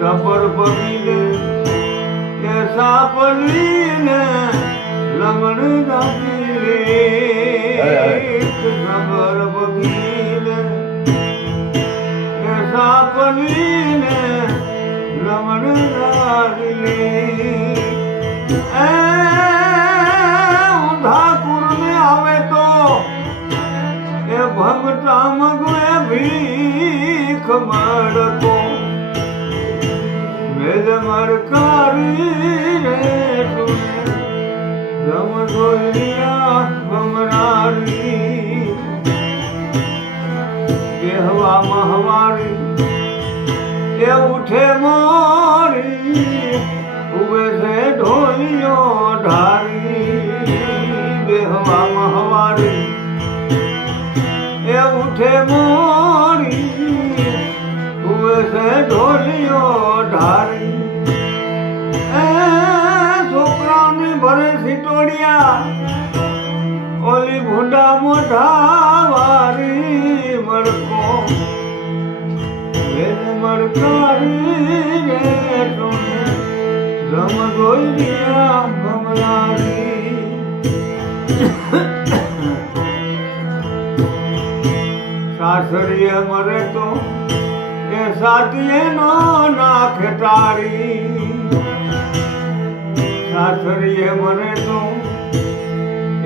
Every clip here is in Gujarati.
સફર પગીને કે સાપલીને લમણ ગાતી રે સફર પગીને કે સાપલીને લમણ ગાતી રે ભીખ મળકો વેદ મરકારી રે તુને રમ ગોલિયા ભમરારી કહેવા મહવારી એ ઉઠે મોરી ઉભે છે ઢોલિયો ઢારી. બેહવા મહવારી એ ઉઠે મોરી છે ઢોલિયો ઢારી. એ છોકરાઓને ભરે સિટોડિયા, ઓલી ભૂંડા મોઢા વારી મડકો. મડકારી રે રમ સાસરીએ મરે તો એ સાતીએ નો નાખ તારી સાસરીએ મને તો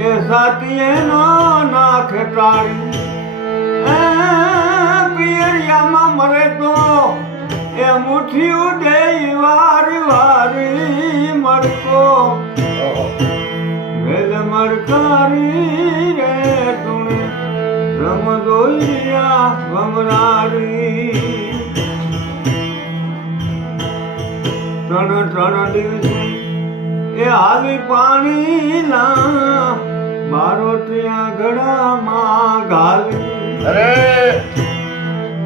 એ સાતીએ નો નાખ તારી પિયરિયામાં મરે તો એ મુઠ્ઠીયું દે વારી વારી મરકો વેદ મરકારી રે તું રમ દોઈયા ભમરારી ત્રણ ત્રણ એ આવી પાણી ના બારોટિયા ગળામાં ગાલી. અરે!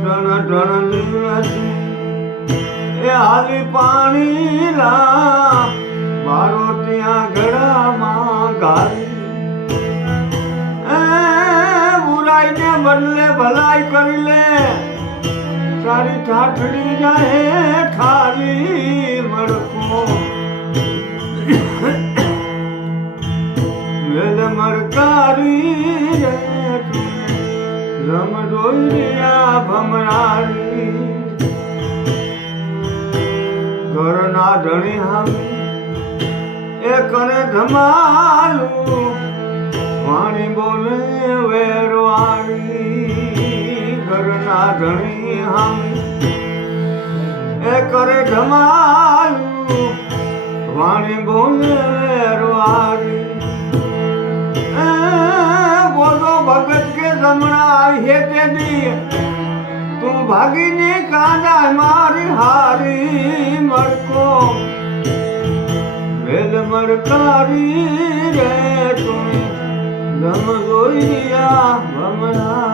ત્રણ ત્રણ દિવસે એ આવી પાણી ના બારોટિયા એ બદલે ભલાઈ કરી લે. તારી ઠાઠડી જાય ખાલી મરકો વેદ મરકારી રમ ડોઈરિયા ભમરારી. ઘરના ધણી હામી એ કરે ધમાલું. વાણી બોલે વેરવાણી ઘરના હમ. એ કરે ધમાલું વાણી બોલે રવારી. એ બોલો ભગત કે જમણા હે તે દી તું ભાગીને કાંદા મારી હારી મરકો. વેદ મરકારી રે તું. ગમ જોઈયા ભમરારી